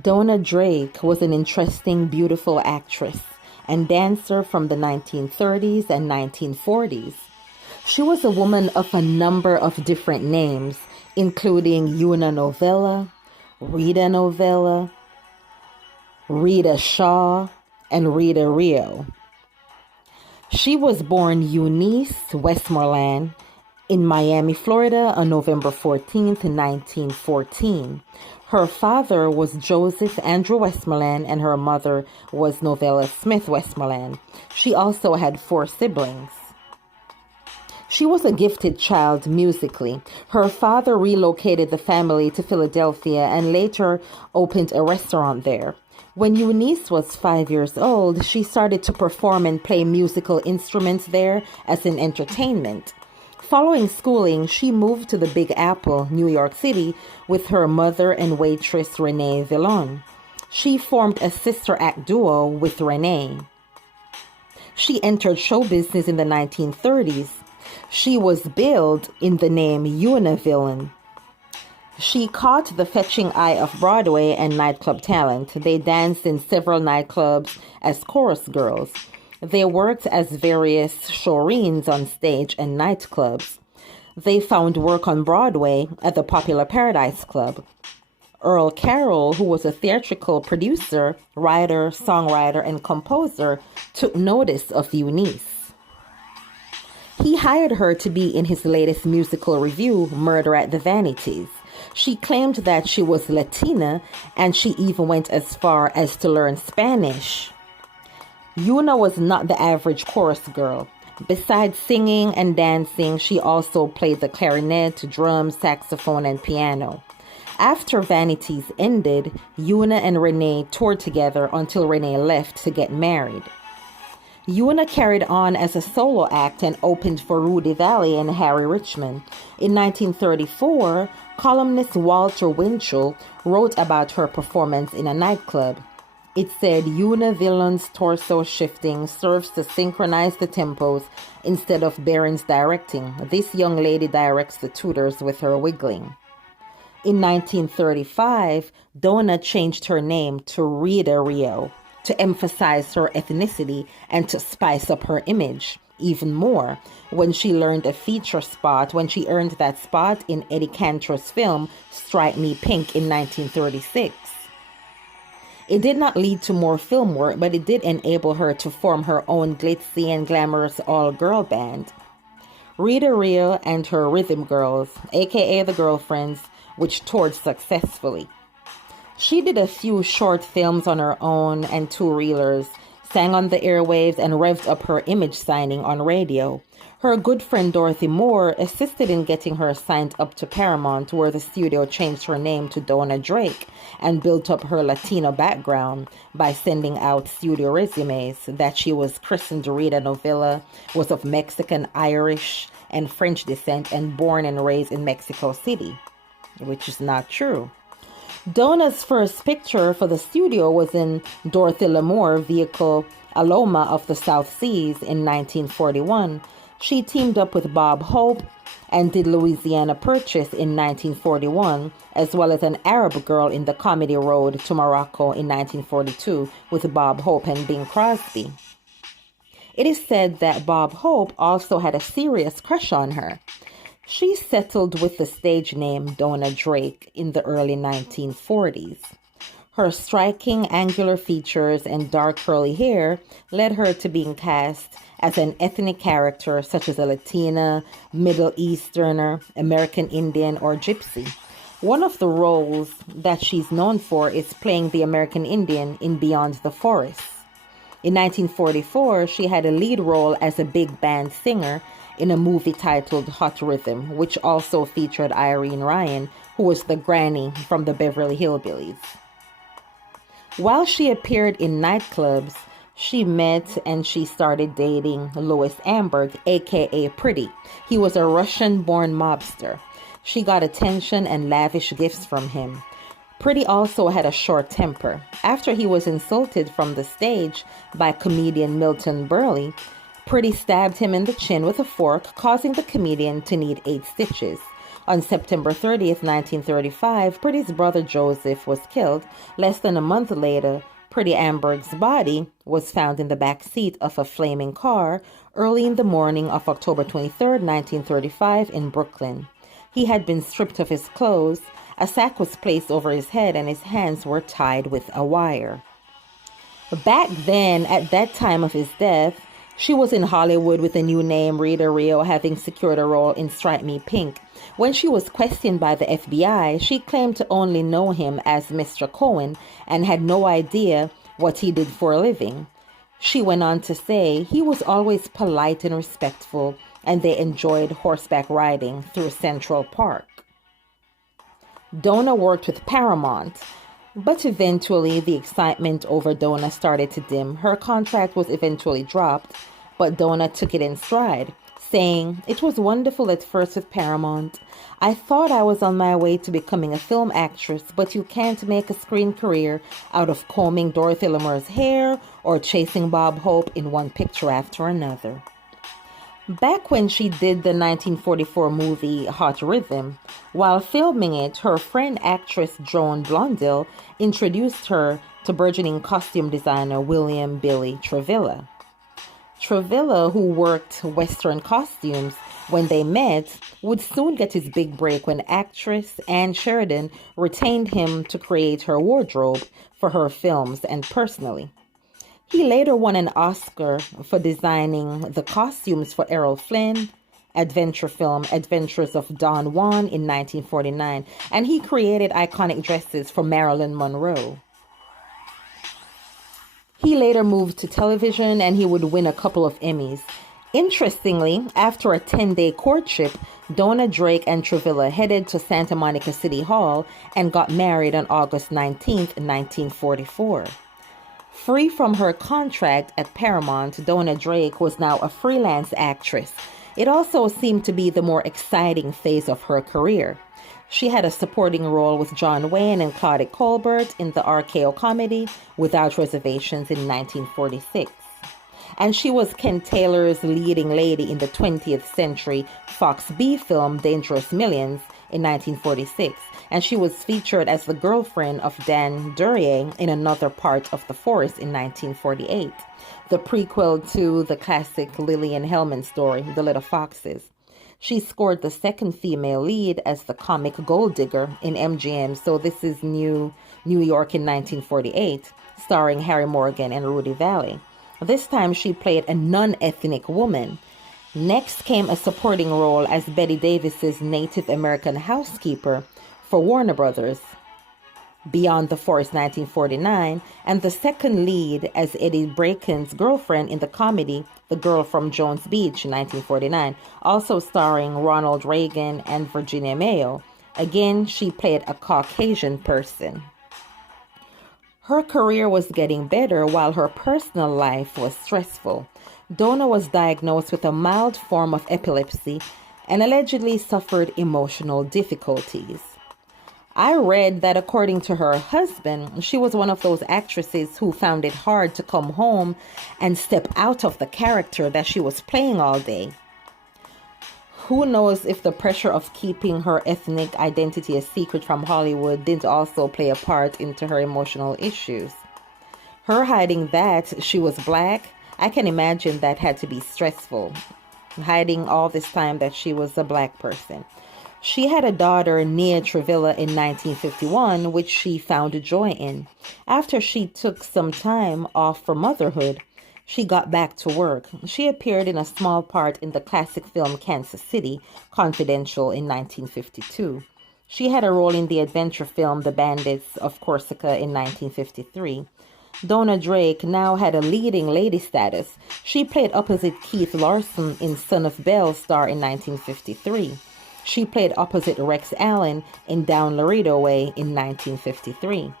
Dona Drake was an interesting, beautiful actress and dancer from the 1930s and 1940s. She was a woman of a number of different names, including Una Novella, Rita Novella, Rita Shaw, and Rita Rio. She was born Eunice Westmoreland in Miami, Florida on November 14th, 1914. Her father was Joseph Andrew Westmoreland and her mother was Novella Smith Westmoreland. She also had 4 siblings. She was a gifted child musically. Her father relocated the family to Philadelphia and later opened a restaurant there. When Eunice was 5 years old, she started to perform and play musical instruments there as an entertainment. Following schooling, she moved to the Big Apple, New York City, with her mother and waitress Renee Villon. She formed a sister act duo with Renee. She entered show business in the 1930s. She was billed in the name Una Villain. She caught the fetching eye of Broadway and nightclub talent. They danced in several nightclubs as chorus girls. They worked as various shoreens on stage and nightclubs. They found work on Broadway at the popular Paradise Club. Earl Carroll, who was a theatrical producer, writer, songwriter, and composer, took notice of Eunice. He hired her to be in his latest musical review, Murder at the Vanities. She claimed that she was Latina, and she even went as far as to learn Spanish. Una was not the average chorus girl. Besides singing and dancing, she also played the clarinet, drums, saxophone, and piano. After Vanities ended, Una and Renee toured together until Renee left to get married. Una carried on as a solo act and opened for Rudy Vallée and Harry Richmond. In 1934, columnist Walter Winchell wrote about her performance in a nightclub. It said, Una Villain's torso shifting serves to synchronize the tempos instead of Barron's directing. This young lady directs the tutors with her wiggling. In 1935, Dona changed her name to Rita Rio to emphasize her ethnicity and to spice up her image even more when she earned that spot in Eddie Cantor's film Strike Me Pink in 1936. It did not lead to more film work, but it did enable her to form her own glitzy and glamorous all-girl band. Rita Rio and her Rhythm Girls, aka the Girlfriends, which toured successfully. She did a few short films on her own and 2-reelers, sang on the airwaves, and revved up her image signing on radio. Her good friend Dorothy Moore assisted in getting her signed up to Paramount, where the studio changed her name to Dona Drake and built up her Latino background by sending out studio resumes that she was christened Rita Novella, was of Mexican, Irish, and French descent, and born and raised in Mexico City, which is not true. Dona's first picture for the studio was in Dorothy Lamour vehicle Aloma of the South Seas in 1941. She teamed up with Bob Hope and did Louisiana Purchase in 1941, as well as An Arab Girl in the Comedy Road to Morocco in 1942 with Bob Hope and Bing Crosby. It is said that Bob Hope also had a serious crush on her. She settled with the stage name Dona Drake in the early 1940s. Her striking angular features and dark curly hair led her to being cast as an ethnic character such as a Latina, Middle Easterner, American Indian, or Gypsy. One of the roles that she's known for is playing the American Indian in Beyond the Forest. In 1944, she had a lead role as a big band singer in a movie titled Hot Rhythm, which also featured Irene Ryan, who was the granny from the Beverly Hillbillies. While she appeared in nightclubs, she met and she started dating Louis Amberg, aka Pretty. He was a Russian-born mobster. She got attention and lavish gifts from him. Pretty also had a short temper. After he was insulted from the stage by comedian Milton Berle, Pretty stabbed him in the chin with a fork, causing the comedian to need 8 stitches. On September 30th, 1935, Pretty's brother Joseph was killed. Less than a month later, Pretty Amberg's body was found in the back seat of a flaming car early in the morning of October 23rd, 1935, in Brooklyn. He had been stripped of his clothes, a sack was placed over his head, and his hands were tied with a wire. Back then, at that time of his death, she was in Hollywood with a new name, Rita Rio, having secured a role in Stripe Me Pink. When she was questioned by the FBI, she claimed to only know him as Mr. Cohen and had no idea what he did for a living. She went on to say he was always polite and respectful, and they enjoyed horseback riding through Central Park. Dona worked with Paramount, but eventually the excitement over Dona started to dim. Her contract was eventually dropped, but Dona took it in stride, saying, "It was wonderful at first with Paramount. I thought I was on my way to becoming a film actress, but you can't make a screen career out of combing Dorothy Lamour's hair or chasing Bob Hope in one picture after another." Back when she did the 1944 movie Hot Rhythm, while filming it, her friend actress Joan Blondell introduced her to burgeoning costume designer William Billy Travilla. Travilla, who worked Western costumes when they met, would soon get his big break when actress Anne Sheridan retained him to create her wardrobe for her films and personally. He later won an Oscar for designing the costumes for Errol Flynn adventure film Adventures of Don Juan in 1949, and he created iconic dresses for Marilyn Monroe. He later moved to television and he would win a couple of Emmys. Interestingly, after a 10-day courtship, Dona, Drake, and Travilla headed to Santa Monica City Hall and got married on August 19, 1944. Free from her contract at Paramount, Dona Drake was now a freelance actress. It also seemed to be the more exciting phase of her career. She had a supporting role with John Wayne and Claudette Colbert in the RKO comedy Without Reservations in 1946. And she was Ken Taylor's leading lady in the 20th Century Fox B film Dangerous Millions in 1946, and she was featured as the girlfriend of Dan Duryea in Another Part of the Forest in 1948, the prequel to the classic Lillian Hellman story, The Little Foxes. She scored the second female lead as the comic gold digger in MGM, So This Is New York in 1948, starring Harry Morgan and Rudy Vallée. This time she played a non-ethnic woman. Next came a supporting role as Betty Davis's Native American housekeeper for Warner Brothers, Beyond the Forest 1949, and the second lead as Eddie Braken's girlfriend in the comedy The Girl from Jones Beach in 1949, also starring Ronald Reagan and Virginia Mayo. Again, she played a Caucasian person. Her career was getting better while her personal life was stressful. Dona was diagnosed with a mild form of epilepsy and allegedly suffered emotional difficulties. I read that according to her husband, she was one of those actresses who found it hard to come home and step out of the character that she was playing all day. Who knows if the pressure of keeping her ethnic identity a secret from Hollywood didn't also play a part into her emotional issues. Her hiding that she was black, I can imagine that had to be stressful, hiding all this time that she was a black person. She had a daughter, Nia Travilla, in 1951, which she found joy in. After she took some time off for motherhood, she got back to work. She appeared in a small part in the classic film Kansas City, Confidential, in 1952. She had a role in the adventure film The Bandits of Corsica in 1953. Dona Drake now had a leading lady status. She played opposite Keith Larson in Son of Belle Star in 1953. She played opposite Rex Allen in Down Laredo Way in 1953.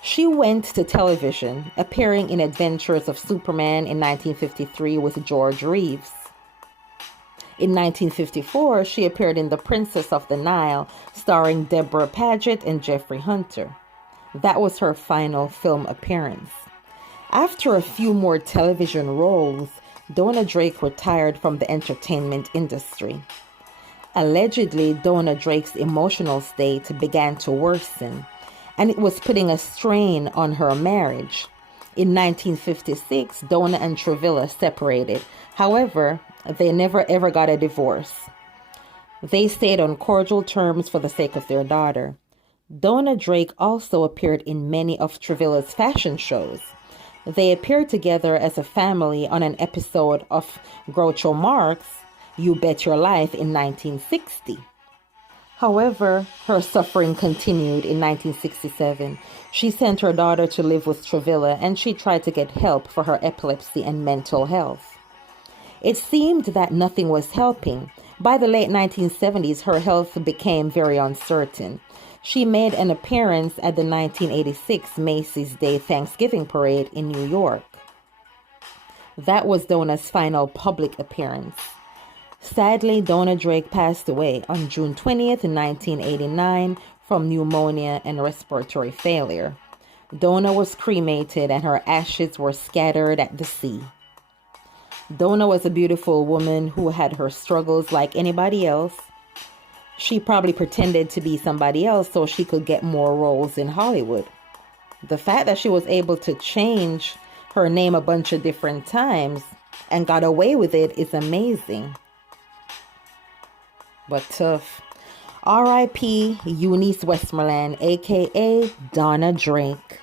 She went to television, appearing in Adventures of Superman in 1953 with George Reeves. In 1954, she appeared in The Princess of the Nile, starring Deborah Paget and Jeffrey Hunter. That was her final film appearance. After a few more television roles, Dona Drake retired from the entertainment industry. Allegedly, Dona Drake's emotional state began to worsen, and it was putting a strain on her marriage. In 1956, Dona and Travilla separated. However, they never ever got a divorce. They stayed on cordial terms for the sake of their daughter. Dona Drake also appeared in many of Travilla's fashion shows. They appeared together as a family on an episode of Groucho Marx, You Bet Your Life, in 1960. However, her suffering continued in 1967. She sent her daughter to live with Travilla, and she tried to get help for her epilepsy and mental health. It seemed that nothing was helping. By the late 1970s, her health became very uncertain. She made an appearance at the 1986 Macy's Day Thanksgiving Parade in New York. That was Dona's final public appearance. Sadly, Dona Drake passed away on June 20th, 1989 from pneumonia and respiratory failure. Dona was cremated and her ashes were scattered at the sea. Dona was a beautiful woman who had her struggles like anybody else. She probably pretended to be somebody else so she could get more roles in Hollywood. The fact that she was able to change her name a bunch of different times and got away with it is amazing. But tough. R.I.P. Eunice Westmoreland, a.k.a. Dona Drake.